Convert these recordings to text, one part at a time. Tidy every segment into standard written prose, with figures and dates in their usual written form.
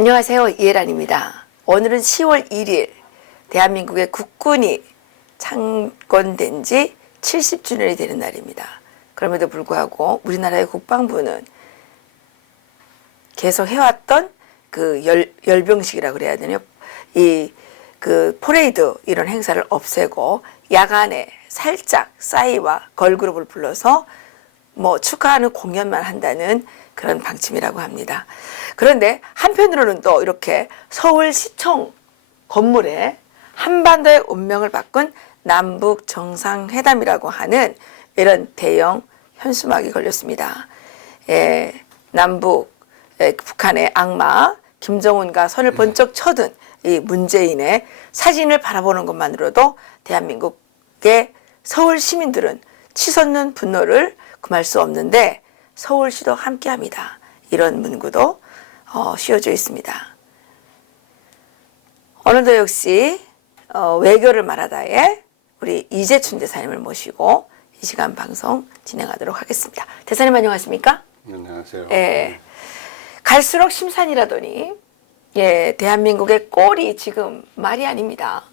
안녕하세요. 이혜란입니다. 오늘은 10월 1일 대한민국의 국군이 창건된 지 70주년이 되는 날입니다. 그럼에도 불구하고 우리나라의 국방부는 계속 해왔던 그 열병식이라고 그래야 되나요? 그 포레이드 이런 행사를 없애고 야간에 살짝 싸이와 걸그룹을 불러서 뭐 축하하는 공연만 한다는 그런 방침이라고 합니다. 그런데 한편으로는 또 이렇게 서울시청 건물에 한반도의 운명을 바꾼 남북 정상회담이라고 하는 이런 대형 현수막이 걸렸습니다. 남북 북한의 악마 김정은과 손을 번쩍 쳐든 이 문재인의 사진을 바라보는 것만으로도 대한민국의 서울 시민들은 치솟는 분노를 금할 수 없는데 서울시도 함께합니다. 이런 문구도 씌워져 있습니다. 오늘도 역시 외교를 말하다에 우리 이재춘 대사님을 모시고 이 시간 방송 진행하도록 하겠습니다. 대사님 안녕하십니까? 안녕하세요. 갈수록 심산이라더니 대한민국의 꼴이 지금 말이 아닙니다.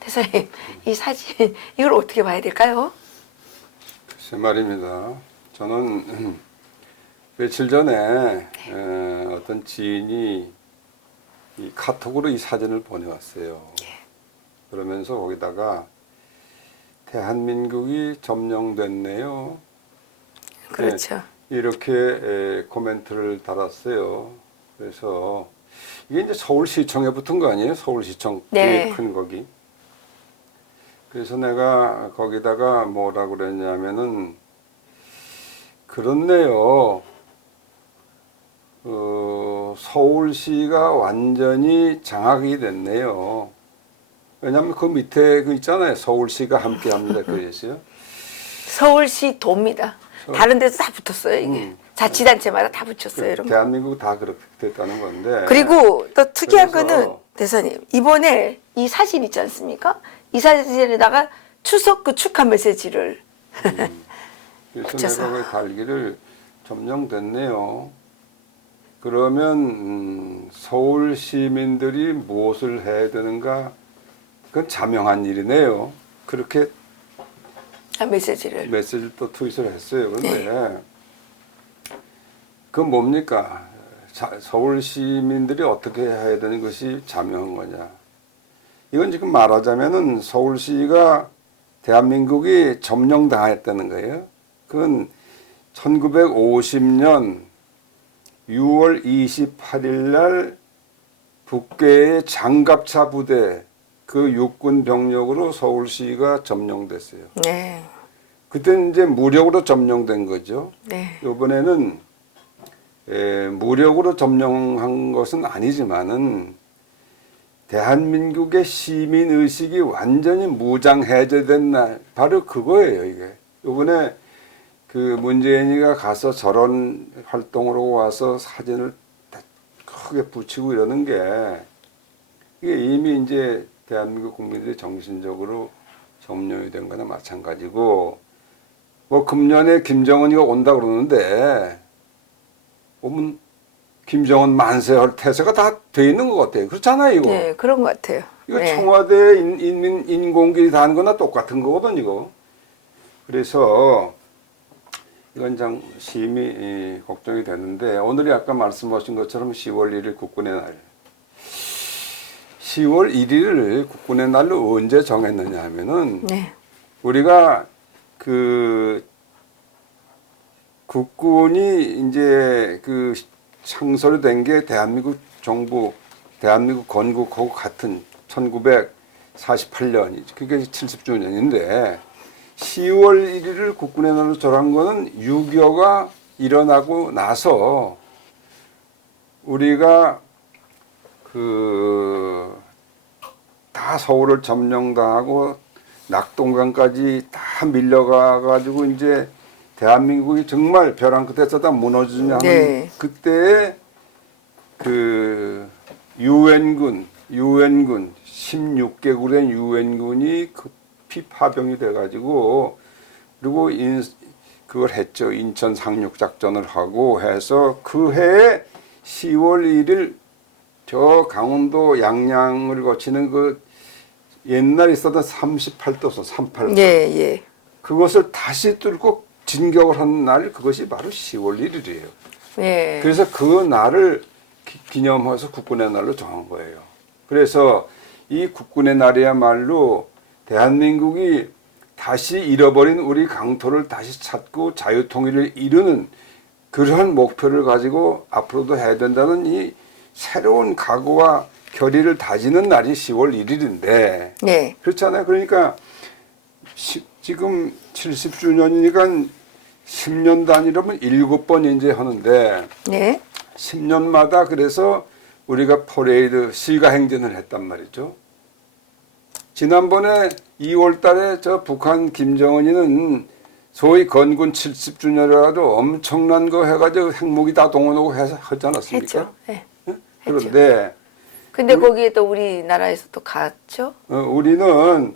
대사님 이 사진 이걸 어떻게 봐야 될까요? 글쎄 말입니다. 저는 며칠 전에 어떤 지인이 이 카톡으로 이 사진을 보내왔어요. 그러면서 거기다가 대한민국이 점령됐네요. 그렇죠. 이렇게 코멘트를 달았어요. 그래서 이게 이제 서울시청에 붙은 거 아니에요? 서울시청 네. 큰 거기. 그래서 내가 거기다가 뭐라고 그랬냐면은 그렇네요. 서울시가 완전히 장악이 됐네요. 왜냐하면 그 밑에 그 있잖아요. 서울시가 함께합니다. 그랬어요. 서울시 도입니다. 다른 데서 다 붙었어요. 이게 자치단체마다 다 붙였어요. 이런 거. 대한민국 다 그렇게 됐다는 건데. 그리고 또 특이한 그래서 거는 대사님 이번에 이 사진 있지 않습니까? 이 사진에다가 추석 그 축하 메시지를 그래서 붙여서. 내가 그 달기를 점령됐네요. 그러면 서울 시민들이 무엇을 해야 되는가? 그건 자명한 일이네요. 그렇게 메시지를 또 트윗을 했어요. 그런데 그건 뭡니까? 서울 시민들이 어떻게 해야 되는 것이 자명한 거냐? 이건 지금 말하자면은 서울시가 대한민국이 점령당했다는 거예요. 그건 1950년 6월 28일 날 북괴의 장갑차 부대 그 육군 병력으로 서울시가 점령됐어요. 네. 그때는 이제 무력으로 점령된 거죠. 네. 이번에는 무력으로 점령한 것은 아니지만은 대한민국의 시민 의식이 완전히 무장 해제된 날 바로 그거예요. 이게 이번에 그 문재인이가 가서 저런 활동으로 와서 사진을 크게 붙이고 이러는 게 이게 이미 이제 대한민국 국민들이 정신적으로 점령이 된 거나 마찬가지고 뭐 금년에 김정은이가 온다 그러는데 오면 김정은 만세할 태세가 다 돼 있는 것 같아요. 그렇잖아요, 이거. 네, 그런 것 같아요. 이거 네. 청와대 인공길이 다 하는 거나 똑같은 거거든, 이거. 그래서 이건 참 심히 걱정이 되는데 오늘이 아까 말씀하신 것처럼 10월 1일 국군의 날. 10월 1일을 국군의 날로 언제 정했느냐 하면은 네. 우리가 그 국군이 이제 그 창설된 게 대한민국 정부, 대한민국 건국하고 같은 1948년, 그게 70주년인데 10월 1일을 국군의 날로 정한 거는 6.25가 일어나고 나서 우리가 다 서울을 점령당하고 낙동강까지 다 밀려가가지고 이제 대한민국이 정말 벼랑 끝에서 다 무너지냐 하는 그때에 그 유엔군 16개국의 유엔군이 급히 파병이 돼가지고 그리고 그걸 했죠. 인천 상륙 작전을 하고 해서 그 해에 10월 1일 저 강원도 양양을 거치는 그 옛날 있었던 38도선 38도 예, 예. 그것을 다시 뚫고 진격을 한 날 그것이 바로 10월 1일이에요. 예. 그래서 그 날을 기념해서 국군의 날로 정한 거예요. 그래서 이 국군의 날이야말로 대한민국이 다시 잃어버린 우리 강토를 다시 찾고 자유통일을 이루는 그러한 목표를 가지고 앞으로도 해야 된다는 이 새로운 각오와 결의를 다지는 날이 10월 1일인데 네. 그렇잖아요. 그러니까 지금 70주년이니까 10년 단위로면 7번 이제 하는데 네. 10년마다 그래서 우리가 퍼레이드 시가 행진을 했단 말이죠. 지난번에 2월 달에 저 북한 김정은이는 소위 건군 70주년이라도 엄청난 거 해가지고 핵무기 다 동원하고 해서 하지 않았습니까? 했죠. 네. 그런데 근데 거기에 또 우리나라에서 또 갔죠? 우리는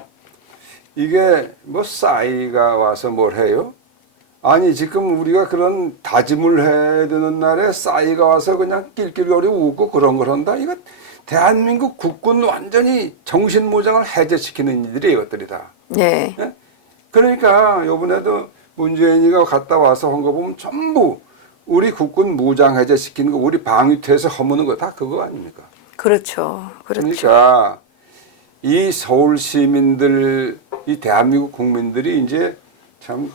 이게 뭐 싸이가 와서 뭘 해요? 아니 지금 우리가 그런 다짐을 해야 되는 날에 싸이가 와서 그냥 낄낄거리 웃고 그런 걸 한다? 이거 대한민국 국군 완전히 정신모장을 해제시키는 일들이 이것들이다. 네. 예? 그러니까 요번에도 문재인이가 갔다 와서 한 거 보면 전부 우리 국군 무장 해제시키는 거 우리 방위태에서 허무는 거 다 그거 아닙니까? 그렇죠. 그렇죠. 그러니까 이 서울 시민들, 이 대한민국 국민들이 이제 참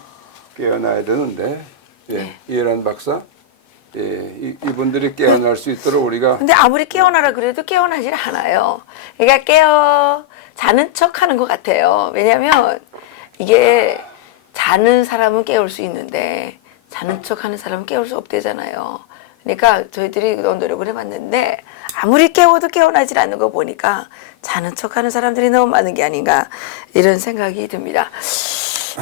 깨어나야 되는데, 예, 네. 이해란 박사, 예, 이분들이 깨어날 수 있도록 우리가 근데 아무리 깨어나라 그래도 깨어나질 않아요. 그러니까 자는 척 하는 것 같아요. 왜냐하면 이게 자는 사람은 깨울 수 있는데 자는 척 하는 사람은 깨울 수 없대잖아요. 그러니까 저희들이 노력을 해봤는데 아무리 깨워도 깨어나질 않는 거 보니까 자는 척 하는 사람들이 너무 많은 게 아닌가 이런 생각이 듭니다.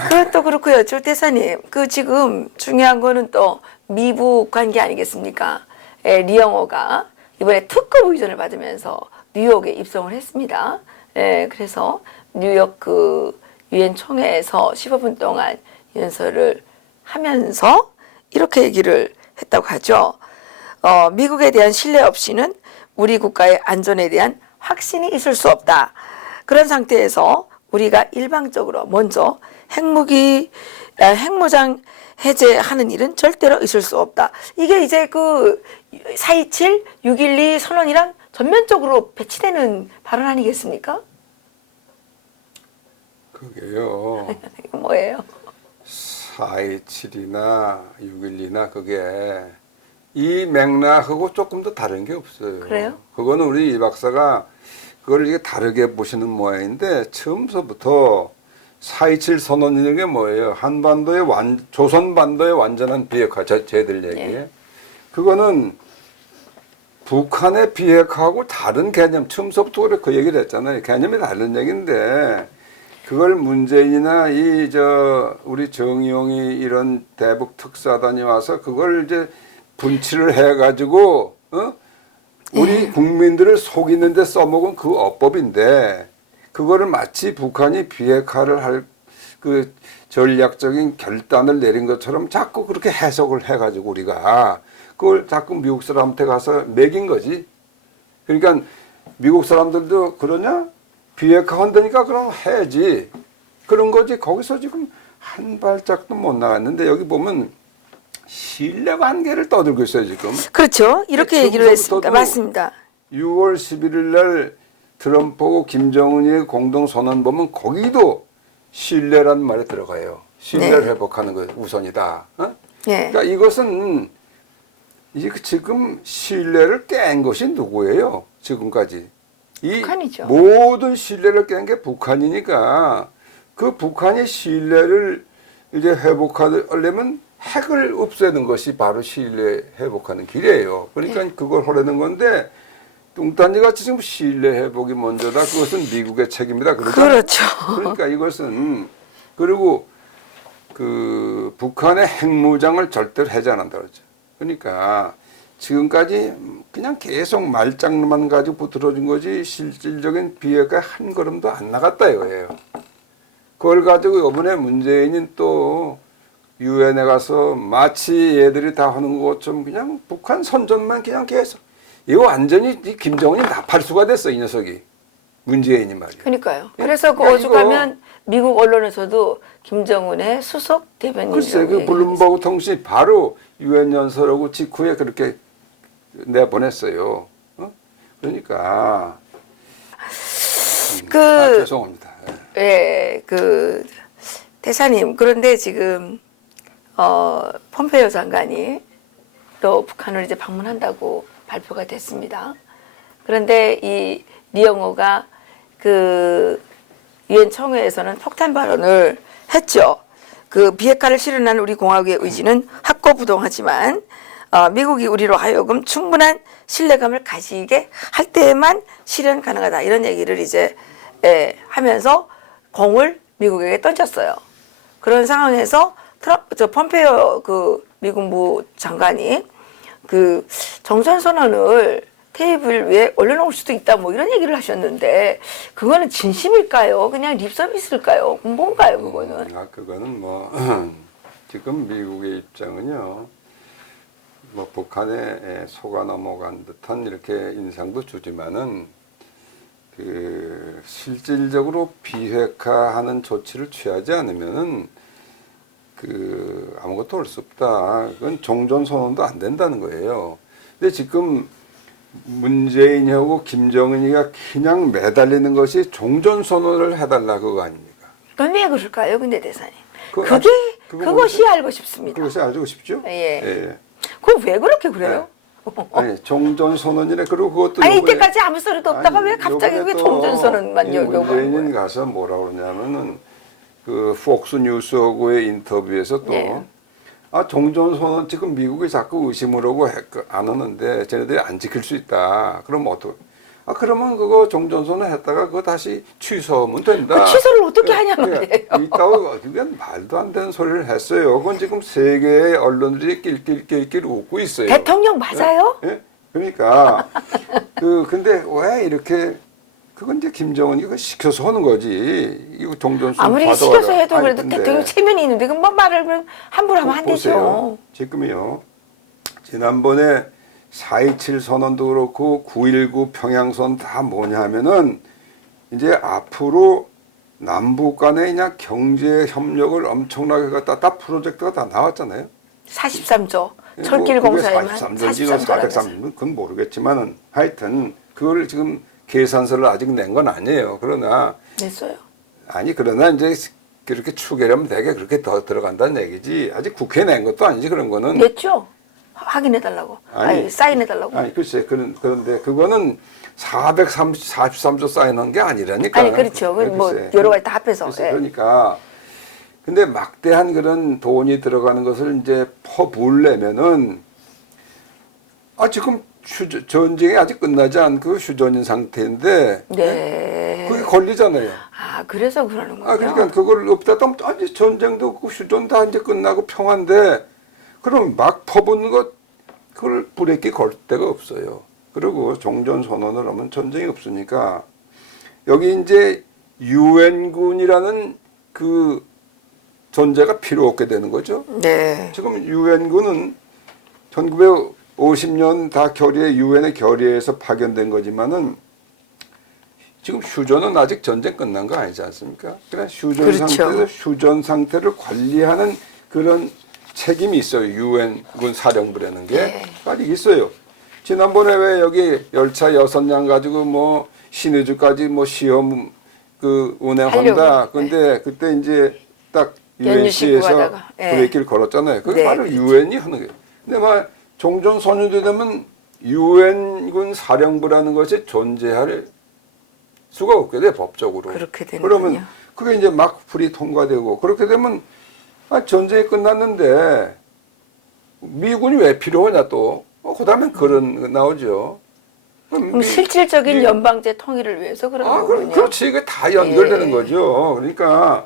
그것도 그렇고요. 조 대사님, 그 지금 중요한 거는 또 미북 관계 아니겠습니까? 예, 리영호가 이번에 특급 의전을 받으면서 뉴욕에 입성을 했습니다. 예, 그래서 뉴욕 그 유엔 총회에서 15분 동안 연설을 하면서 이렇게 얘기를 했다고 하죠. 미국에 대한 신뢰 없이는 우리 국가의 안전에 대한 확신이 있을 수 없다. 그런 상태에서 우리가 일방적으로 먼저 핵무장 해제하는 일은 절대로 있을 수 없다. 이게 이제 그 4.27, 6.12 선언이랑 전면적으로 배치되는 발언 아니겠습니까? 그게요. 이거 뭐예요? 4.27이나 6.12나 그게 이 맥락하고 조금 더 다른 게 없어요. 그래요? 그거는 우리 이 박사가 그걸 이게 다르게 보시는 모양인데 처음서부터 4.27 선언이라는 게 뭐예요? 한반도의 조선반도의 완전한 비핵화, 저희들 얘기에. 네. 그거는 북한의 비핵화하고 다른 개념, 처음서부터 그래 그 얘기를 했잖아요. 개념이 다른 얘기인데 그걸 문재인이나 우리 정의용이 이런 대북 특사단이 와서 그걸 이제 분치를 해가지고, 우리 국민들을 속이는데 써먹은 그 어법인데, 그거를 마치 북한이 비핵화를 할 그 전략적인 결단을 내린 것처럼 자꾸 그렇게 해석을 해가지고 우리가 그걸 자꾸 미국 사람한테 가서 매긴 거지. 그러니까 미국 사람들도 그러냐? 비핵화 한다니까 그럼 해야지. 그런 거지. 거기서 지금 한 발짝도 못 나갔는데 여기 보면 신뢰관계를 떠들고 있어요 지금. 그렇죠. 이렇게 얘기를 했습니다. 맞습니다. 6월 11일 날 트럼프하고 김정은의 공동선언 보면 거기도 신뢰란 말이 들어가요. 신뢰를 네. 회복하는 거 우선이다. 네. 그러니까 이것은 이제 지금 신뢰를 깬 것이 누구예요? 지금까지. 이 북한이죠. 모든 신뢰를 깬 게 북한이니까 그 북한의 신뢰를 이제 회복하려면 핵을 없애는 것이 바로 신뢰 회복하는 길이에요. 그러니까 네. 그걸 하려는 건데 뚱딴지같이 지금 신뢰 회복이 먼저다. 그것은 미국의 책임이다. 그렇죠. 그러니까 이것은 그리고 그 북한의 핵무장을 절대로 해제 안 한다 그러죠. 그러니까 지금까지 그냥 계속 말장난만 가지고 들어준 거지 실질적인 비핵화에 한 걸음도 안 나갔다 이거예요. 그걸 가지고 이번에 문재인은 또 유엔에 가서 마치 얘들이 다 하는 것처럼 그냥 북한 선전만 그냥 계속 이거 완전히 이 김정은이 나팔수가 됐어, 이 녀석이. 문재인이 말이야. 그러니까요. 그래서 그 야, 오죽하면 미국 언론에서도 김정은의 수석 대변인이라고 글쎄, 그 블룸버그 통신이 바로 유엔 연설하고 직후에 그렇게 내보냈어요. 어? 그러니까 죄송합니다. 예, 그 대사님, 그런데 지금 폼페이오 장관이 또 북한을 이제 방문한다고 발표가 됐습니다. 그런데 이 리영호가 그 유엔 총회에서는 폭탄 발언을 했죠. 그 비핵화를 실현하는 우리 공화국의 의지는 확고부동하지만 미국이 우리로 하여금 충분한 신뢰감을 가지게 할 때에만 실현 가능하다, 이런 얘기를 이제 하면서 공을 미국에게 던졌어요. 그런 상황에서 폼페이오 그 미국무 장관이 그 정전선언을 테이블 위에 올려놓을 수도 있다, 뭐 이런 얘기를 하셨는데, 그거는 진심일까요? 그냥 립서비스일까요? 뭔가요, 그거는? 그거는 뭐 지금 미국의 입장은요, 뭐 북한에 속아 넘어간 듯한 이렇게 인상도 주지만은 그 실질적으로 비핵화하는 조치를 취하지 않으면은 그 아무것도 할 수 없다. 그건 종전 선언도 안 된다는 거예요. 근데 지금 문재인하고 김정은이가 그냥 매달리는 것이 종전 선언을 해달라, 그거 아닙니까? 그건 왜 그럴까요, 근데 대사님? 그것이 알고 싶습니다. 그것이 알고 싶죠? 예. 예. 그거 왜 그렇게 그래요? 아니 종전 선언이네. 그리고 그것도 아니 요번에, 이때까지 아무 소리도 없다가 왜 갑자기 요번에 왜 또 종전 선언만 이 요구하는 문재인이 거예요? 가서 뭐라 그러냐면은 그 폭스 뉴스하고의 인터뷰에서 또 예. 종전 선언 지금 미국이 자꾸 의심을 하고 안 하는데 쟤네들이 안 지킬 수 있다. 그럼 그러면 그거 종전 선언 했다가 그거 다시 취소하면 된다. 그 취소를 어떻게 하냐 말이에요. 이따가 그건 말도 안 되는 소리를 했어요. 그건 지금 세계의 언론들이 낄낄낄낄 웃고 있어요. 대통령 맞아요? 예? 그러니까 근데 왜 이렇게 그건 이제 김정은이 그 시켜서 하는 거지. 이거 종전선 아무리 시켜서 해도 그래도 대통령 체면이 있는데 그뭐 말을 그냥 함부로 하면 안 되죠. 보세요. 지금요. 지난번에 4.27 선언도 그렇고 9.19 평양선 다 뭐냐 하면은 이제 앞으로 남북 간에 그냥 경제 협력을 엄청나게 갖다 다 프로젝트가 다 나왔잖아요. 43조. 철길 공사에만 43조인지 403조 그건 모르겠지만은 하여튼 그걸 지금 계산서를 아직 낸 건 아니에요. 그러나 냈어요. 그러나 이제 그렇게 추계하면 되게 그렇게 더 들어간다는 얘기지. 아직 국회에 낸 것도 아니지. 그런 거는. 냈죠. 확인해달라고. 아니 사인해달라고. 아니 글쎄 그런데 그거는 443조 사인한 게 아니라니까. 아니 그렇죠. 뭐 여러 가지 다 합해서. 예. 그러니까 근데 막대한 그런 돈이 들어가는 것을 이제 퍼부으려면은 지금 전쟁이 아직 끝나지 않고 휴전인 상태인데 네. 그게 걸리잖아요. 그래서 그러는 거예요. 그러니까 그걸 없다 하면 전쟁도 없고 휴전 다 이제 끝나고 평화인데 그럼 막 퍼붓는 것 그걸 브레이크 걸 데가 없어요. 그리고 종전 선언을 하면 전쟁이 없으니까 여기 이제 유엔군이라는 그 존재가 필요 없게 되는 거죠. 네. 지금 유엔군은 1950년 다 유엔의 결의에서 파견된 거지만은 지금 휴전은 아직 전쟁 끝난 거 아니지 않습니까? 그러니까 휴전 상태를 관리하는 그런 책임이 있어요. 유엔군 사령부라는 게 네. 아직 있어요. 지난번에 왜 여기 열차 6량 가지고 뭐 신의주까지 뭐 시험 운행한다. 근데 그때 이제 딱 UNC에서 브레이크를 걸었잖아요. 그게 바로 유엔이 하는 거예요. 근데 막 종전 선언이 되면 유엔군 사령부라는 것이 존재할 수가 없게 돼, 법적으로. 그렇게 되는군요. 그러면 그게 이제 막 풀이 통과되고 그렇게 되면 전쟁이 끝났는데 미군이 왜 필요하냐 또. 그다음에 그런 나오죠. 그럼 실질적인 연방제 통일을 위해서 그런 거군요. 그렇지. 이게 다 연결되는 거죠. 그러니까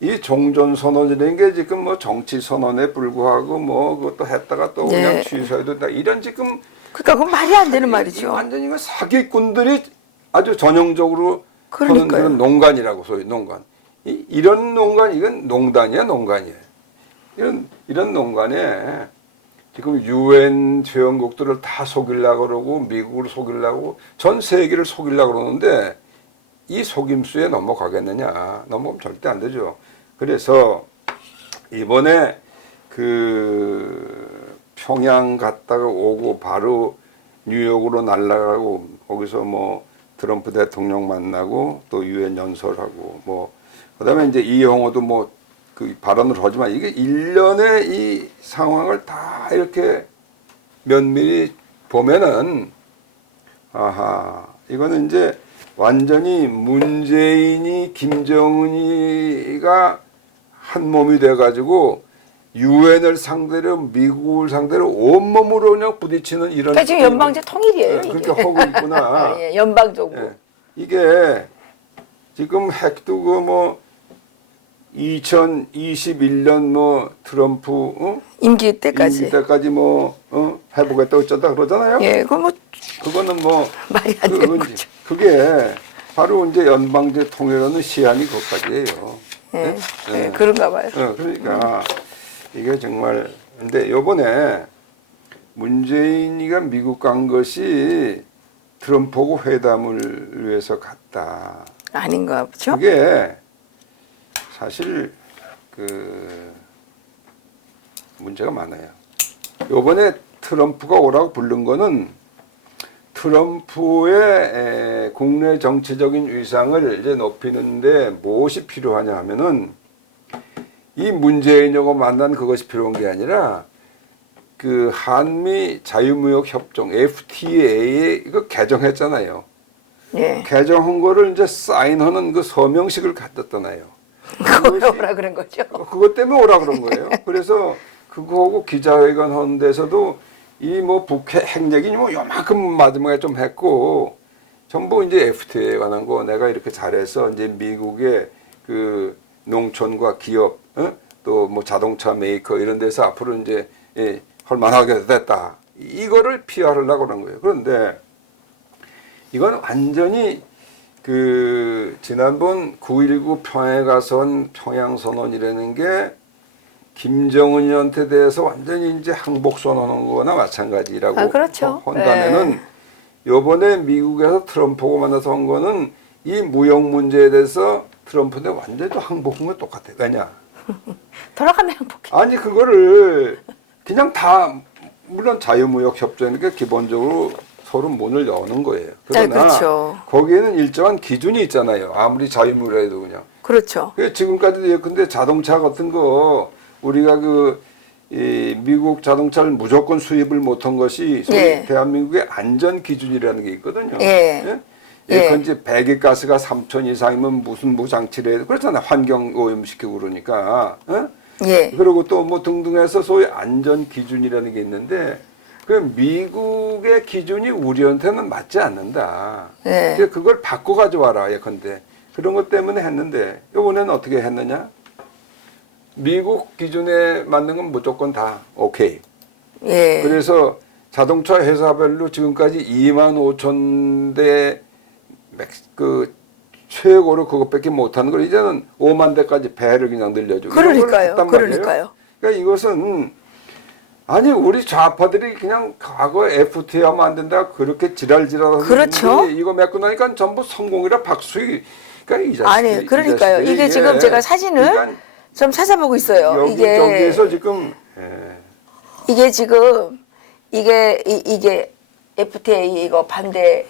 이 종전 선언이라는 게 지금 뭐 정치 선언에 불구하고 뭐 그것도 했다가 또 그냥 취소해도 된다. 이런 지금 그러니까 그건 말이 안 되는 말이죠. 완전히 이거 사기꾼들이 아주 전형적으로 하는 그런 농간이라고 소위 농간. 이런 농간 이건 농단이야 농간이에요. 이런 농간에 지금 유엔 회원국들을 다 속이려고 그러고 미국을 속이려고 전 세계를 속이려고 그러는데 이 속임수에 넘어가겠느냐? 넘어가면 절대 안 되죠. 그래서 이번에 그 평양 갔다가 오고 바로 뉴욕으로 날아가고 거기서 뭐 트럼프 대통령 만나고 또 유엔 연설하고 뭐 그다음에 이제 이영호도 뭐 그 발언을 하지만 이게 일련의 이 상황을 다 이렇게 면밀히 보면은 아하 이거는 이제 완전히 문재인이 김정은이가 한 몸이 돼가지고 유엔을 상대로 미국을 상대로 온몸으로 그냥 부딪히는 이런. 그러니까 지금 연방제 통일이에요. 이게. 그렇게 하고 있구나. 예, 연방적으로. 예. 이게 지금 핵도 그 뭐 2021년 뭐 트럼프 임기 때까지. 임기 때까지 뭐 해보겠다 어쩌다 그러잖아요. 예, 그 뭐 그거는 뭐 말이 안 되는 거죠. 그게 바로 이제 연방제 통일하는 시한이 그것까지예요. 예, 예? 예, 그런가 봐요. 그러니까 이게 정말 근데 요번에 문재인이가 미국 간 것이 트럼프하고 회담을 위해서 갔다. 아닌가 보죠. 그게 사실 그 문제가 많아요. 요번에 트럼프가 오라고 부른 거는 트럼프의 국내 정치적인 위상을 이제 높이는데 무엇이 필요하냐 하면은 이 문재인하고 만난 그것이 필요한 게 아니라 그 한미 자유무역 협정 FTA에 이거 개정했잖아요. 예. 개정한 거를 이제 사인하는 그 서명식을 갖았잖아요. 그걸 오라 그런 거죠. 그것 때문에 오라 그런 거예요. 그래서 그거하고 기자회견 하는 데서도 이 뭐 북핵 핵 얘기 뭐 요만큼 마지막에 좀 했고 전부 이제 FTA에 관한 거 내가 이렇게 잘해서 이제 미국의 그 농촌과 기업 또 뭐 자동차 메이커 이런 데서 앞으로 이제 헐만하게 됐다. 이거를 피하려고 그런 거예요. 그런데 이건 완전히 그 지난번 9.19 평양에 가선 평양선언이라는 게 김정은이한테 대해서 완전히 이제 항복선언한 거나 마찬가지라고 그렇죠. 한다면은 요번에 미국에서 트럼프하고 만나서 한 거는 이 무역 문제에 대해서 트럼프한테 완전히 또 항복한 거 똑같아. 왜냐? 돌아가면 행복해. 아니 그거를 그냥 다 물론 자유무역 협정이니까 기본적으로 서로 문을 여는 거예요. 그러나 그렇죠. 거기에는 일정한 기준이 있잖아요. 아무리 자유무역이라도 그냥. 그렇죠. 지금까지도 예컨대 자동차 같은 거 우리가 이 미국 자동차를 무조건 수입을 못한 것이 소위 예. 대한민국의 안전 기준이라는 게 있거든요. 예. 예컨대 배기가스가 3천 이상이면 무슨 무장치를 해도 그렇잖아요. 환경 오염시키고 그러니까. 예. 그리고 또 뭐 등등해서 소위 안전 기준이라는 게 있는데 그 미국의 기준이 우리한테는 맞지 않는다. 예. 그래서 그걸 바꿔 가져와라 예컨대 그런 것 때문에 했는데 이번에는 어떻게 했느냐? 미국 기준에 맞는 건 무조건 다 오케이. 예. 그래서 자동차 회사별로 지금까지 25,000대 그 최고로 그것밖에 못하는 걸 이제는 5만 대까지 배를 그냥 늘려주고. 그러니까요. 그러니까요. 그러니까 이것은 아니 우리 좌파들이 그냥 과거 FTA 하면 안 된다 그렇게 지랄지랄하는 그렇죠. 이거 맺고 나니까 전부 성공이라 박수이. 그러니까 이 자식들이, 아니 그러니까요. 이 자식들이 이게 지금 제가 사진을 그러니까 좀 찾아보고 있어요. 여기저기에서 지금 이게 지금 이게 FTA 이거 반대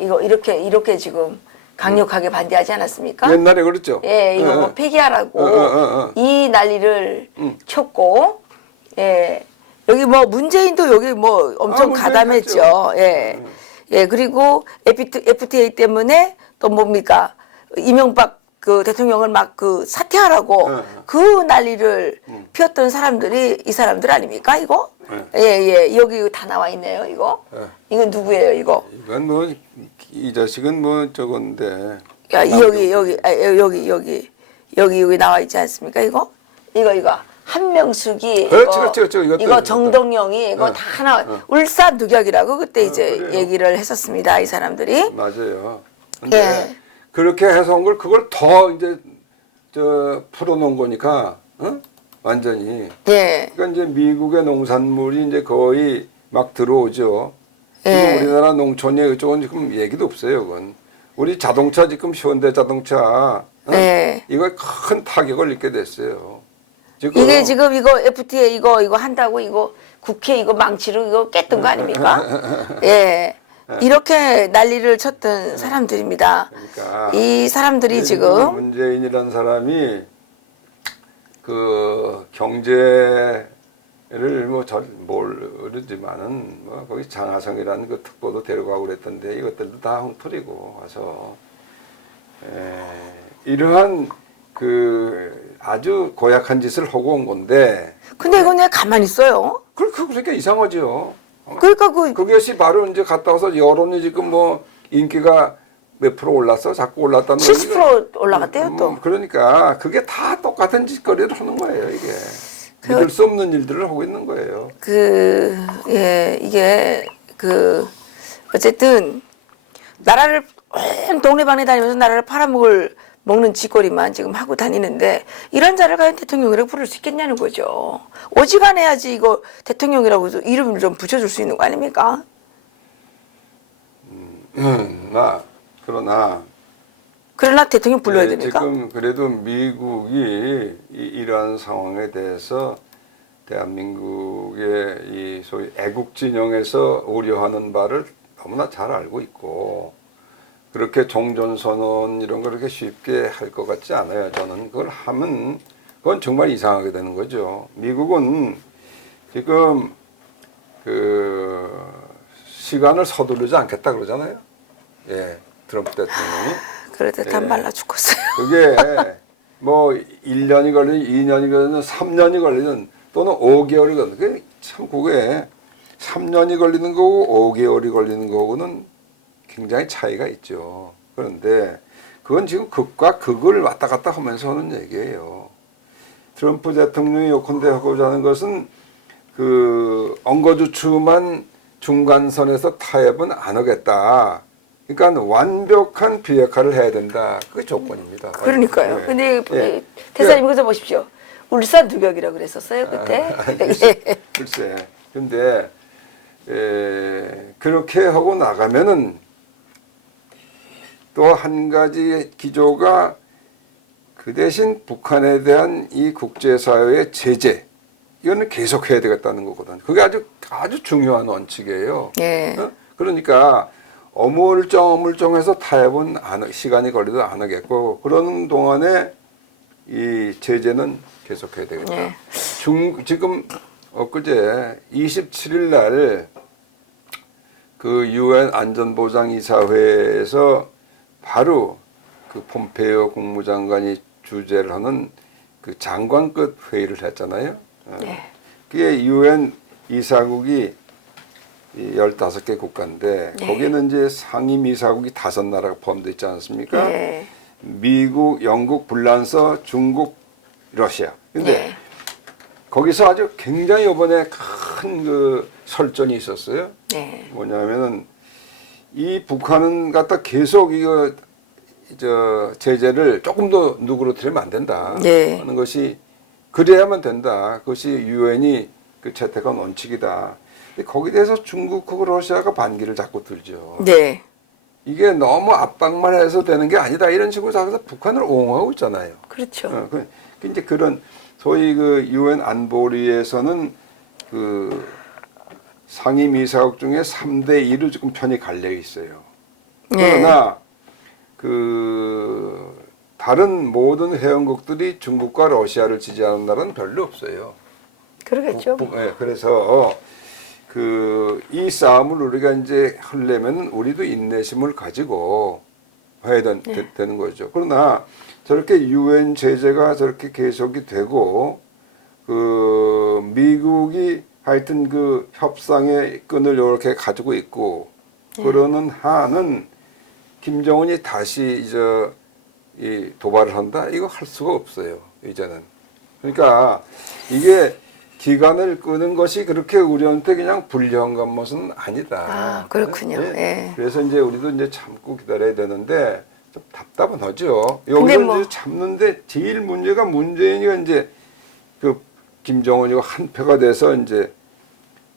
이거 이렇게 지금 강력하게 반대하지 않았습니까? 옛날에 그랬죠. 예, 이거 뭐 폐기하라고 이 난리를 쳤고, 예, 여기 뭐 문재인도 여기 뭐 엄청 문재인 가담했죠. 예, 예, 그리고 FTA 때문에 또 뭡니까 이명박 그 대통령을 막 그 사퇴하라고 그 난리를 피웠던 사람들이 이 사람들 아닙니까 이거? 예, 여기 다 나와 있네요 이거. 이건 누구예요 이거? 이건 뭐 이 자식은 뭐 저건데. 야, 여기 나와 있지 않습니까 이거? 이거 한명숙이 그렇죠. 이거 정동영이 이거 다 나와. 울산 누격이라고 그때 이제 그래요. 얘기를 했었습니다 이 사람들이. 맞아요. 근데 예. 그렇게 해서 온 걸 그걸 더 이제 풀어놓은 거니까 완전히. 예. 그러니까 이제 미국의 농산물이 이제 거의 막 들어오죠. 지금 예. 우리나라 농촌에 이쪽은 지금 얘기도 없어요. 그건 우리 자동차 지금 현대 자동차 예. 이거 큰 타격을 입게 됐어요. 지금 이게 지금 이거 FTA 이거 한다고 이거 국회 이거 망치로 이거 깼던 거 아닙니까? 예. 이렇게 난리를 쳤던 사람들입니다. 그러니까 이 사람들이 지금 문재인이라는 사람이 그 경제를 뭐 잘 모르지만은 뭐 거기 장하성이라는 그 특보도 데려가고 그랬던데 이것들도 다 엉터리고 와서 이러한 그 아주 고약한 짓을 하고 온 건데. 근데 이건 왜 가만히 있어요? 그러니까 이상하죠. 그러니까 그것이 바로 이제 갔다 와서 여론이 지금 뭐 인기가 몇 프로 올랐어? 자꾸 올랐다는 70% 올라갔대요 또. 그러니까 그게 다 똑같은 짓거리를 하는 거예요 이게. 믿을 수 없는 일들을 하고 있는 거예요. 예, 이게 어쨌든 나라를 온 동네방네 다니면서 나라를 팔아먹는 짓거리만 지금 하고 다니는데 이런 자를 과연 대통령이라고 부를 수 있겠냐는 거죠. 오지간해야지 이거 대통령이라고 이름을 좀 붙여줄 수 있는 거 아닙니까? 그러나 대통령 불러야 됩니까? 지금 그래도 미국이 이러한 상황에 대해서 대한민국의 이 소위 애국 진영에서 우려하는 바를 너무나 잘 알고 있고 그렇게 종전선언 이런 걸 그렇게 쉽게 할 것 같지 않아요. 저는 그걸 하면 그건 정말 이상하게 되는 거죠. 미국은 지금 그 시간을 서두르지 않겠다 그러잖아요. 예, 트럼프 대통령이. 그래도 다 말라 죽겠어요. 그게 뭐 1년이 걸리든 2년이 걸리든 3년이 걸리든 또는 5개월이 걸리든 그게 3년이 걸리는 거고 5개월이 걸리는 거고는 굉장히 차이가 있죠. 그런데 그건 지금 극과 극을 왔다 갔다 하면서 하는 얘기예요. 트럼프 대통령이 요컨대 하고자 하는 것은 그 엉거주춤한 중간선에서 타협은 안 하겠다. 그러니까 완벽한 비핵화를 해야 된다. 그게 조건입니다. 그러니까요. 네. 근데 예. 대사님 그래서 보십시오. 울산 누격이라고 그랬었어요 그때. 글쎄. 근데 그렇게 하고 나가면은 또 한 가지 기조가 그 대신 북한에 대한 이 국제사회의 제재 이거는 계속해야 되겠다는 거거든. 그게 아주 중요한 원칙이에요. 예. 그러니까 어물쩡어물쩡해서 타협은 시간이 걸려도 안 하겠고 그러는 동안에 이 제재는 계속해야 되겠다. 예. 지금 엊그제 27일 날 그 유엔 안전보장이사회에서 바로 그 폼페이오 국무장관이 주재를 하는 그 장관급 회의를 했잖아요. 네. 그게 유엔 이사국이 15개 국가인데 네. 거기는 이제 상임 이사국이 5나라가 포함되어 있지 않습니까? 네. 미국, 영국, 불란서, 중국, 러시아. 근데 네. 거기서 아주 굉장히 이번에 큰 그 설전이 있었어요. 네. 뭐냐면은 이 북한은 갖다 계속 이거 제재를 조금 더 누그러뜨리면 안 된다 네. 하는 것이 그래야만 된다. 그것이 유엔이 그 채택한 원칙이다. 근데 거기에 대해서 중국하고 러시아가 반기를 자꾸 들죠. 네. 이게 너무 압박만 해서 되는 게 아니다. 이런 식으로 자꾸 북한을 옹호하고 있잖아요. 그렇죠. 이제 그런 소위 그 유엔 안보리에서는 그 상임이사국 중에 3대 2로 지금 편이 갈려 있어요. 그러나 그 다른 모든 회원국들이 중국과 러시아를 지지하는 나라는 별로 없어요. 그러겠죠. 네, 그래서 그 이 싸움을 우리가 이제 하려면 우리도 인내심을 가지고 해야 되는 거죠. 그러나 저렇게 유엔 제재가 저렇게 계속이 되고 그 미국이 하여튼 그 협상의 끈을 이렇게 가지고 있고 그러는 한은 김정은이 다시 이 도발을 한다? 이거 할 수가 없어요. 이제는. 그러니까 이게 기간을 끄는 것이 그렇게 우리한테 그냥 불리한 것은 아니다. 아, 그렇군요. 네? 예. 그래서 이제 우리도 이제 참고 기다려야 되는데 좀 답답은 하죠. 여기서 뭐 이제 참는데 제일 문제가 문재인이가 이제 그 김정은이가 한패가 돼서 이제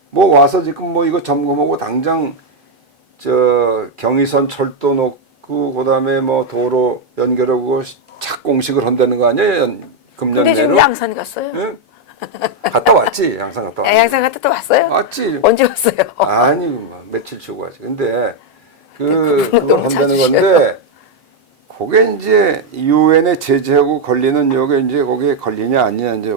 뭐 와서 지금 뭐 이거 점검하고 당장 저 경의선 철도 놓고 그다음에 뭐 도로 연결하고 착공식을 한다는 거 아니에요? 금년 근데 지금 내로? 양산 갔어요. 응? 갔다 왔지. 양산 갔다 왔지. 양산 갔다 또 왔어요? 왔지. 언제 왔어요? 아니 뭐 며칠 쉬고 왔지. 근데 그분은 그걸 너무 한다는 자주 건데 그게 이제 유엔에 제재하고 걸리는 요게 이제 거기에 걸리냐 아니냐 이제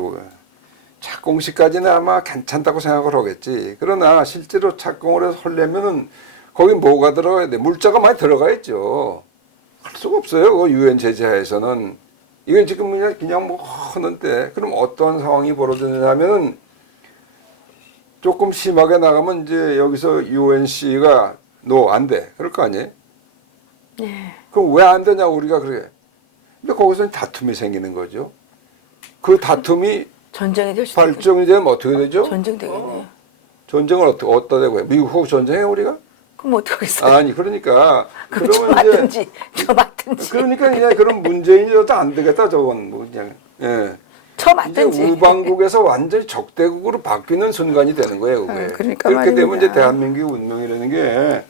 착공식까지는 아마 괜찮다고 생각을 하겠지. 그러나 실제로 착공을 해서 하려면은 거기 뭐가 들어가야 돼? 물자가 많이 들어가 있죠. 할 수가 없어요. 그 유엔 제재하에서는 이건 지금 그냥 뭐 하는데 그럼 어떤 상황이 벌어지냐면은 조금 심하게 나가면 이제 여기서 UNC가 노 안 돼. 그럴 거 아니에요? 네. 그럼 왜 안 되냐고 우리가 그래. 근데 거기서는 다툼이 생기는 거죠. 그 다툼이 전쟁이 될 수도 있고. 발정이 되면 어떻게 되죠? 전쟁 되겠네요. 전쟁을 어디다 대고 해? 미국하고 전쟁해 우리가? 그럼 어떻게 하겠어요? 아니 그러니까 그럼 저 맞든지 저 맞든지 그러니까 그냥 그런 문재인이라도 안 되겠다 저건 뭐 그냥 예. 저 이제 맞든지. 우방국에서 완전히 적대국으로 바뀌는 순간이 되는 거예요. 그게. 그러니까 그렇게 되면 말입니다. 이제 대한민국의 운명이라는 게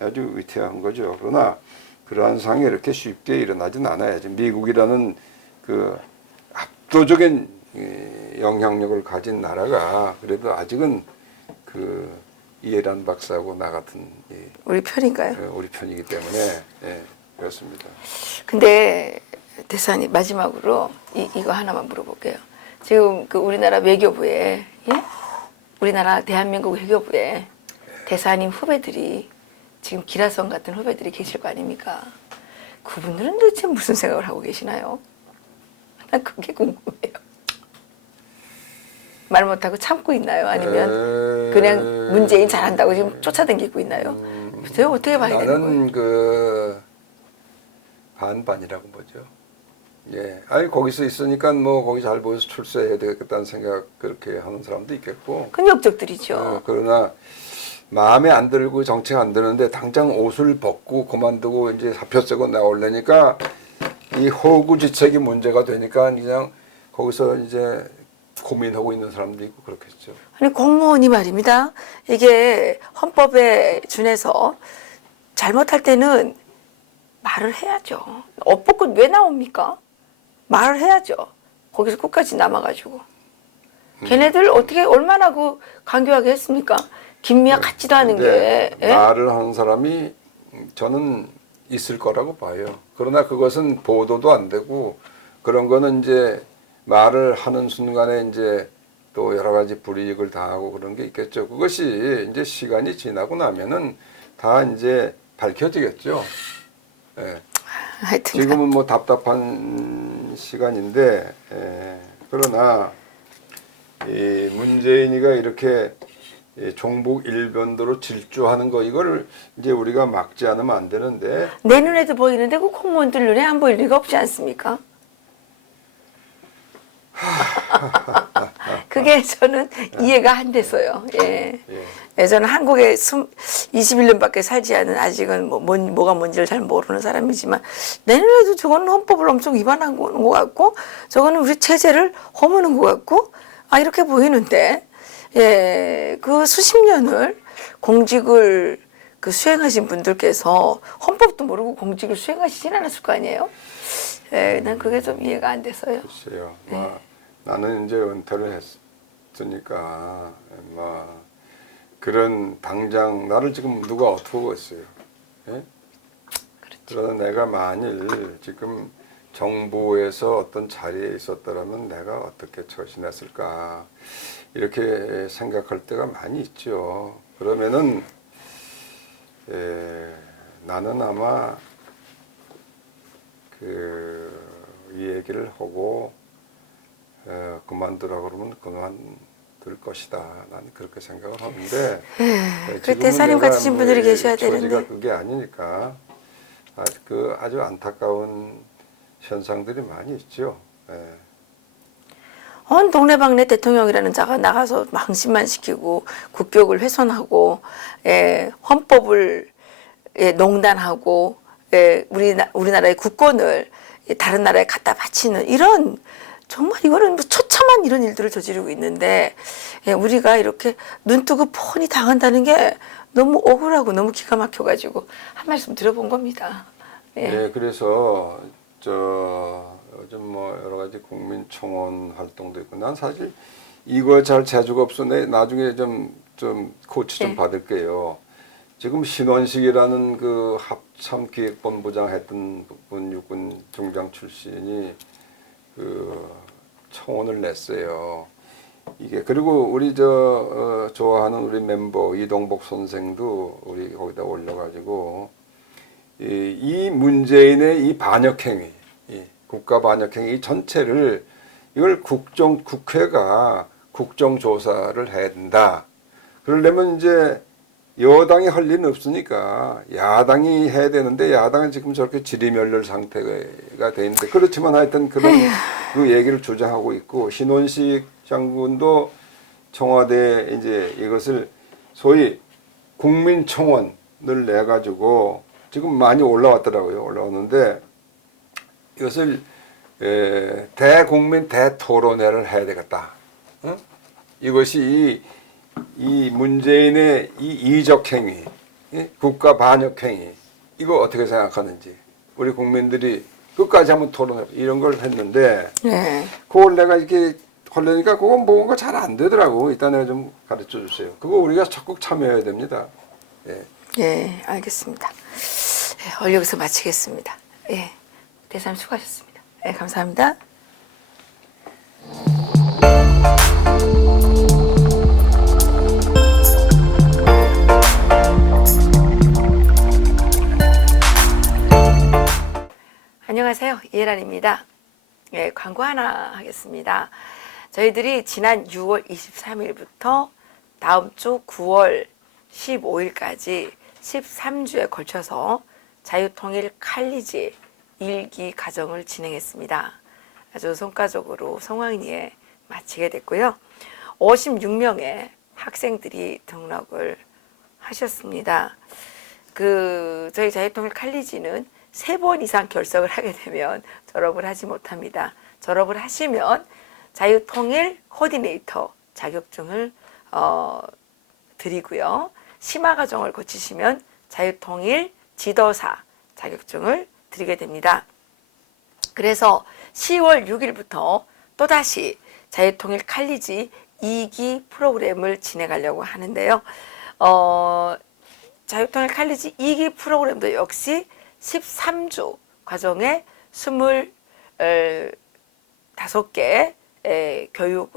아주 위태한 거죠. 그러나 그러한 상황이 이렇게 쉽게 일어나진 않아야지. 미국이라는 그 압도적인 영향력을 가진 나라가 그래도 아직은 그 이해란 박사하고 나 같은 우리 편인가요? 우리 편이기 때문에 예, 그렇습니다. 근데 대사님 마지막으로 이거 하나만 물어볼게요. 지금 그 우리나라 외교부에 예? 우리나라 대한민국 외교부에 대사님 후배들이 지금 기라성 같은 후배들이 계실 거 아닙니까? 그분들은 도대체 무슨 생각을 하고 계시나요? 난 그게 궁금해요. 말 못하고 참고 있나요? 아니면 그냥 문재인 잘한다고 지금 쫓아다니고 있나요? 그래서 어떻게 봐야 되는 거예요? 나는 그 반반이라고 보죠. 예, 아니 거기서 있으니까 뭐 거기 잘 보여서 출세해야 되겠다는 생각 그렇게 하는 사람도 있겠고. 근역적들이죠. 그러나 마음에 안 들고 정책 안 드는데 당장 옷을 벗고 그만두고 이제 사표 쓰고 나오려니까 이 허구지책이 문제가 되니까 그냥 거기서 이제 고민하고 있는 사람도 있고 그렇겠죠. 아니 공무원이 말입니다. 이게 헌법에 준해서 잘못할 때는 말을 해야죠. 엇법은 왜 나옵니까? 말을 해야죠. 거기서 끝까지 남아가지고. 걔네들 어떻게 얼마나 그 강교하게 했습니까? 김미아 같지도 않은 게. 예? 말을 하는 사람이 저는 있을 거라고 봐요. 그러나 그것은 보도도 안 되고 그런 거는 이제 말을 하는 순간에 이제 또 여러 가지 불이익을 당하고 그런 게 있겠죠. 그것이 이제 시간이 지나고 나면은 다 이제 밝혀지겠죠. 예. 하여튼 지금은 뭐 답답한 시간인데, 그러나 이 문재인이가 이렇게 종북 일변도로 질주하는 거 이거를 이제 우리가 막지 않으면 안 되는데 내 눈에도 보이는데 그 공무원들 눈에 안 보일 리가 없지 않습니까? 그게 저는 이해가 안 돼서요. 예. 예, 저는 한국에 21년밖에 살지 않은 아직은 뭐가 뭔지를 잘 모르는 사람이지만 내 눈에도 저거는 헌법을 엄청 위반한 것 같고 저거는 우리 체제를 허무는 것 같고 이렇게 보이는데 예, 그 수십 년을 공직을 그 수행하신 분들께서 헌법도 모르고 공직을 수행하시진 않았을 거 아니에요? 예, 난 그게 좀 이해가 안 돼서요. 글쎄요. 나는 이제 은퇴를 했으니까 그런 당장 나를 지금 누가 어떻게 하겠어요? 예? 그러나 내가 만일 지금 정부에서 어떤 자리에 있었더라면 내가 어떻게 처신했을까 이렇게 생각할 때가 많이 있죠. 그러면은 나는 아마 이 얘기를 하고 그만두라 그러면 그만둘 것이다. 나는 그렇게 생각을 하는데 그 대사님 같으신 분들이 계셔야 되는데 처지가 그게 아니니까 아주 안타까운 현상들이 많이 있죠. 온 동네방네 대통령이라는 자가 나가서 망신만 시키고 국격을 훼손하고 헌법을 농단하고 우리나라의 국권을 다른 나라에 갖다 바치는 이런 정말 이거는 뭐 수많은 이런 일들을 저지르고 있는데 예, 우리가 이렇게 눈 뜨고 폰이 당한다는 게 너무 억울하고 너무 기가 막혀가지고 한 말씀 들어본 겁니다. 예. 네, 그래서 요즘 뭐 여러 가지 국민청원 활동도 있고 난 사실 이거 잘 재주가 없어. 내 나중에 좀 코치 좀 네. 받을게요. 지금 신원식이라는 그 합참기획본부장 했던 분 육군 중장 출신이 그 청원을 냈어요. 이게 그리고 우리 좋아하는 우리 멤버 이동복 선생도 우리 거기다 올려가지고 이 문재인의 이 반역행위, 이 국가 반역행위 전체를 이걸 국회가 국정조사를 해야 된다. 그러려면 이제 여당이 할 일은 없으니까 야당이 해야 되는데 야당은 지금 저렇게 지리멸렬 상태가 돼 있는데 그렇지만 하여튼 그런 그 얘기를 주장하고 있고 신원식 장군도 청와대에 이제 이것을 소위 국민청원을 내 가지고 지금 많이 올라왔더라고요. 올라왔는데 이것을 대국민 대토론회를 해야 되겠다. 응? 이것이 이 문재인의 이 이적 행위, 국가 반역 행위, 이거 어떻게 생각하는지 우리 국민들이 끝까지 한번 토론해 이런 걸 했는데 네. 그걸 내가 이렇게 하려니까 그건 뭔가 잘 안 되더라고. 이따 내가 좀 가르쳐 주세요. 그거 우리가 적극 참여해야 됩니다. 예. 예, 알겠습니다. 예, 오늘 여기서 마치겠습니다. 예, 대사님 수고하셨습니다. 예, 감사합니다. 안녕하세요. 이혜란입니다. 예, 광고 하나 하겠습니다. 저희들이 지난 6월 23일부터 다음 주 9월 15일까지 13주에 걸쳐서 자유통일 칼리지 1기 과정을 진행했습니다. 아주 성과적으로 성황리에 마치게 됐고요. 56명의 학생들이 등록을 하셨습니다. 저희 자유통일 칼리지는 3번 이상 결석을 하게 되면 졸업을 하지 못합니다. 졸업을 하시면 자유통일 코디네이터 자격증을 드리고요. 심화과정을 거치시면 자유통일 지도사 자격증을 드리게 됩니다. 그래서 10월 6일부터 또다시 자유통일 칼리지 2기 프로그램을 진행하려고 하는데요. 자유통일 칼리지 2기 프로그램도 역시 13주 과정에 25개 교육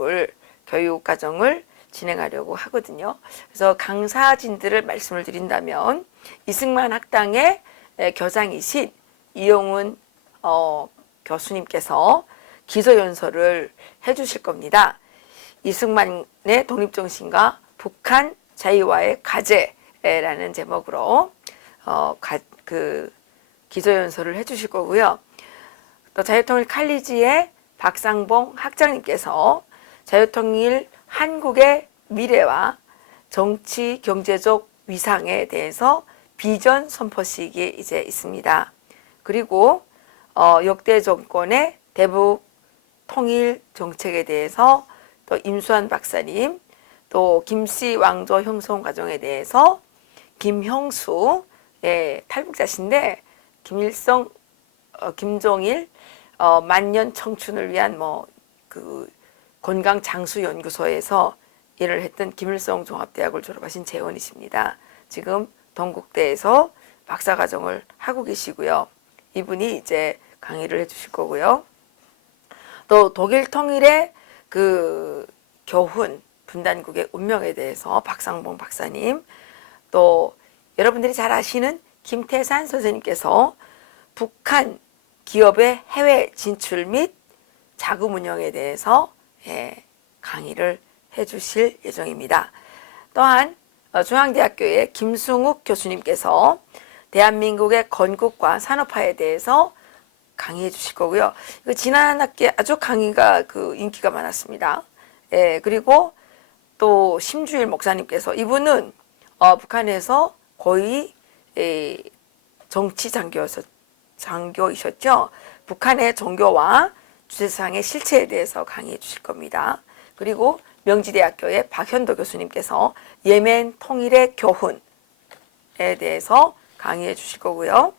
과정을 진행하려고 하거든요. 그래서 강사진들을 말씀을 드린다면 이승만 학당의 교장이신 이용훈 교수님께서 기소연설을 해주실 겁니다. 이승만의 독립정신과 북한 자유와의 과제라는 제목으로 기소연설을 해주실 거고요. 또 자유통일 칼리지의 박상봉 학장님께서 자유통일 한국의 미래와 정치 경제적 위상에 대해서 비전 선포식이 이제 있습니다. 그리고 역대 정권의 대북 통일 정책에 대해서 또 임수환 박사님, 또 김씨 왕조 형성 과정에 대해서 김형수 탈북자신데 김종일 만년 청춘을 위한 건강 장수 연구소에서 일을 했던 김일성 종합대학을 졸업하신 재원이십니다. 지금 동국대에서 박사과정을 하고 계시고요. 이분이 이제 강의를 해주실 거고요. 또 독일 통일의 교훈 분단국의 운명에 대해서 박상봉 박사님, 또 여러분들이 잘 아시는 김태산 선생님께서 북한 기업의 해외 진출 및 자금 운영에 대해서 강의를 해주실 예정입니다. 또한 중앙대학교의 김승욱 교수님께서 대한민국의 건국과 산업화에 대해서 강의해 주실 거고요. 이거 지난 학기에 아주 강의가 인기가 많았습니다. 그리고 또 심주일 목사님께서 이분은 북한에서 거의 정치 장교이셨죠. 북한의 종교와 주제사항의 실체에 대해서 강의해 주실 겁니다. 그리고 명지대학교의 박현도 교수님께서 예멘 통일의 교훈에 대해서 강의해 주실 거고요.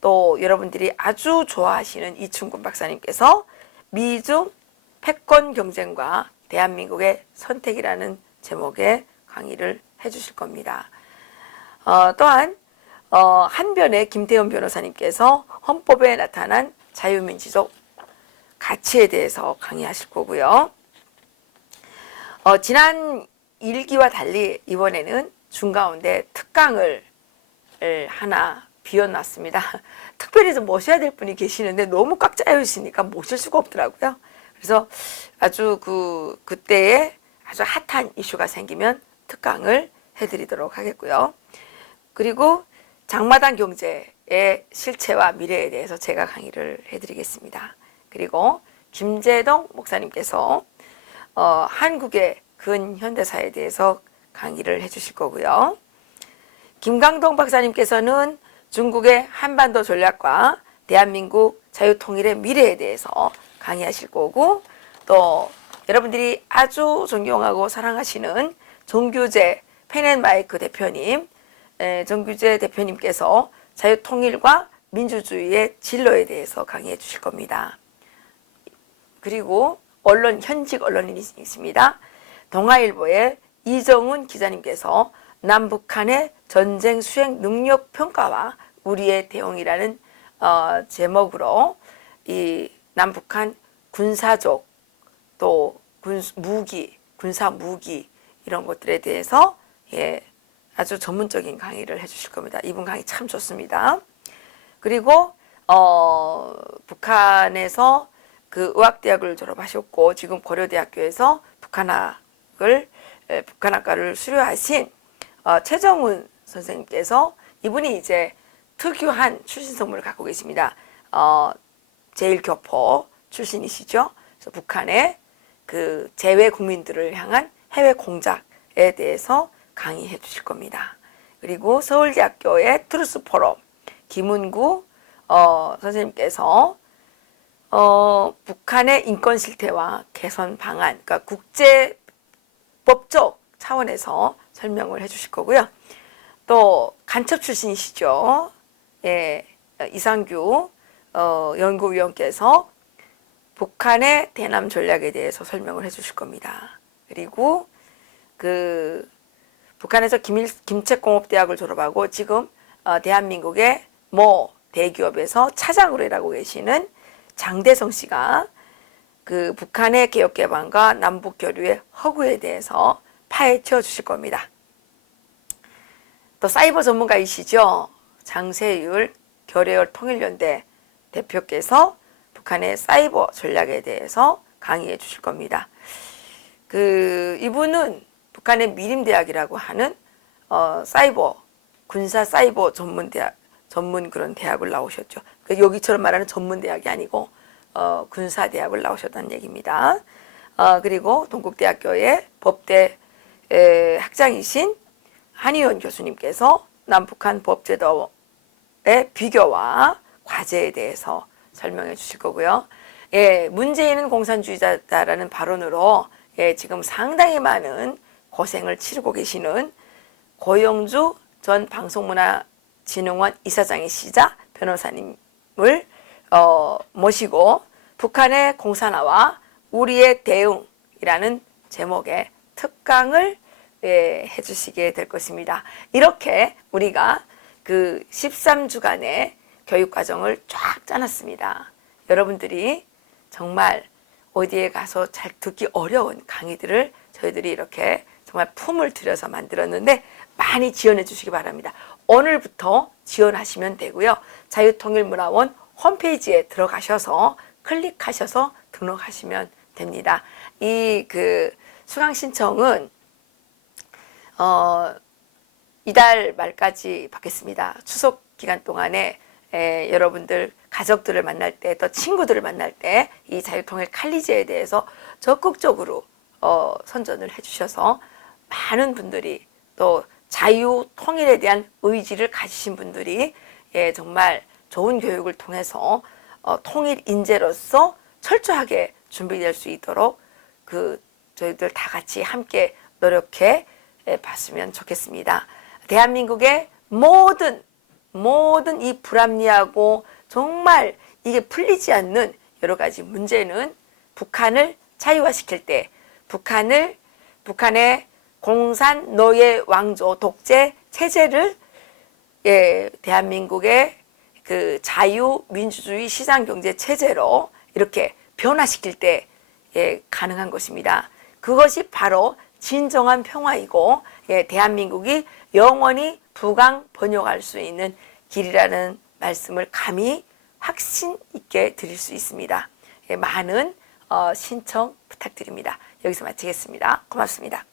또 여러분들이 아주 좋아하시는 이충근 박사님께서 미중 패권 경쟁과 대한민국의 선택이라는 제목의 강의를 해 주실 겁니다. 또한 한변의 김태현 변호사님께서 헌법에 나타난 자유민주적 가치에 대해서 강의하실 거고요. 지난 일기와 달리 이번에는 중가운데 특강을 하나 비워놨습니다. 특별히 좀 모셔야 될 분이 계시는데 너무 꽉 짜여 있으니까 모실 수가 없더라고요. 그래서 아주 그때에 아주 핫한 이슈가 생기면 특강을 해드리도록 하겠고요. 그리고 장마당 경제의 실체와 미래에 대해서 제가 강의를 해드리겠습니다. 그리고 김재동 목사님께서 한국의 근현대사에 대해서 강의를 해주실 거고요. 김강동 박사님께서는 중국의 한반도 전략과 대한민국 자유통일의 미래에 대해서 강의하실 거고, 또 여러분들이 아주 존경하고 사랑하시는 정규재 펜앤마이크 대표님, 정규재 대표님께서 자유통일과 민주주의의 진로에 대해서 강의해 주실 겁니다. 그리고 현직 언론인이십니다. 동아일보의 이정훈 기자님께서 남북한의 전쟁 수행 능력 평가와 우리의 대응이라는 제목으로 이 남북한 군사적 또 군사 무기 이런 것들에 대해서 아주 전문적인 강의를 해주실 겁니다. 이분 강의 참 좋습니다. 그리고 북한에서 그 의학대학을 졸업하셨고 지금 고려대학교에서 북한학과를 수료하신 최정훈 선생님께서 이분이 이제 특유한 출신 성분을 갖고 계십니다. 제1교포 출신이시죠. 그래서 북한의 그 재외 국민들을 향한 해외 공작에 대해서 강의해 주실 겁니다. 그리고 서울대학교의 트루스 포럼 김은구 선생님께서 북한의 인권 실태와 개선 방안, 그러니까 국제법적 차원에서 설명을 해주실 거고요. 또 간첩 출신이시죠. 이상규 연구위원께서 북한의 대남 전략에 대해서 설명을 해주실 겁니다. 그리고 북한에서 김책공업대학을 졸업하고 지금 대한민국의 대기업에서 차장으로 일하고 계시는 장대성 씨가 북한의 개혁 개방과 남북 교류의 허구에 대해서 파헤쳐 주실 겁니다. 또 사이버 전문가이시죠. 장세율 결의열 통일연대 대표께서 북한의 사이버 전략에 대해서 강의해 주실 겁니다. 이분은 북한의 미림대학이라고 하는 군사 사이버 전문 그런 대학을 나오셨죠. 여기처럼 말하는 전문대학이 아니고 군사대학을 나오셨다는 얘기입니다. 그리고 동국대학교의 법대 학장이신 한의원 교수님께서 남북한 법제도의 비교와 과제에 대해서 설명해 주실 거고요. 문재인은 공산주의자다라는 발언으로 지금 상당히 많은 고생을 치르고 계시는 고영주 전 방송문화진흥원 이사장이시자 변호사님을 모시고 북한의 공산화와 우리의 대응이라는 제목의 특강을 해주시게 될 것입니다. 이렇게 우리가 13주간의 교육과정을 쫙 짜놨습니다. 여러분들이 정말 어디에 가서 잘 듣기 어려운 강의들을 저희들이 이렇게 정말 품을 들여서 만들었는데 많이 지원해 주시기 바랍니다. 오늘부터 지원하시면 되고요. 자유통일문화원 홈페이지에 들어가셔서 클릭하셔서 등록하시면 됩니다. 이 수강 신청은 이달 말까지 받겠습니다. 추석 기간 동안에 여러분들 가족들을 만날 때 또 친구들을 만날 때 이 자유통일 칼리지에 대해서 적극적으로 선전을 해주셔서 많은 분들이 또 자유통일에 대한 의지를 가지신 분들이 정말 좋은 교육을 통해서 통일 인재로서 철저하게 준비될 수 있도록 저희들 다 같이 함께 노력해 봤으면 좋겠습니다. 대한민국의 모든 이 불합리하고 정말 이게 풀리지 않는 여러 가지 문제는 북한을 자유화시킬 때 북한의 공산 노예 왕조 독재 체제를 대한민국의 그 자유민주주의 시장경제 체제로 이렇게 변화시킬 때 가능한 것입니다. 그것이 바로 진정한 평화이고 대한민국이 영원히 부강 번영할 수 있는 길이라는 말씀을 감히 확신 있게 드릴 수 있습니다. 많은 신청 부탁드립니다. 여기서 마치겠습니다. 고맙습니다.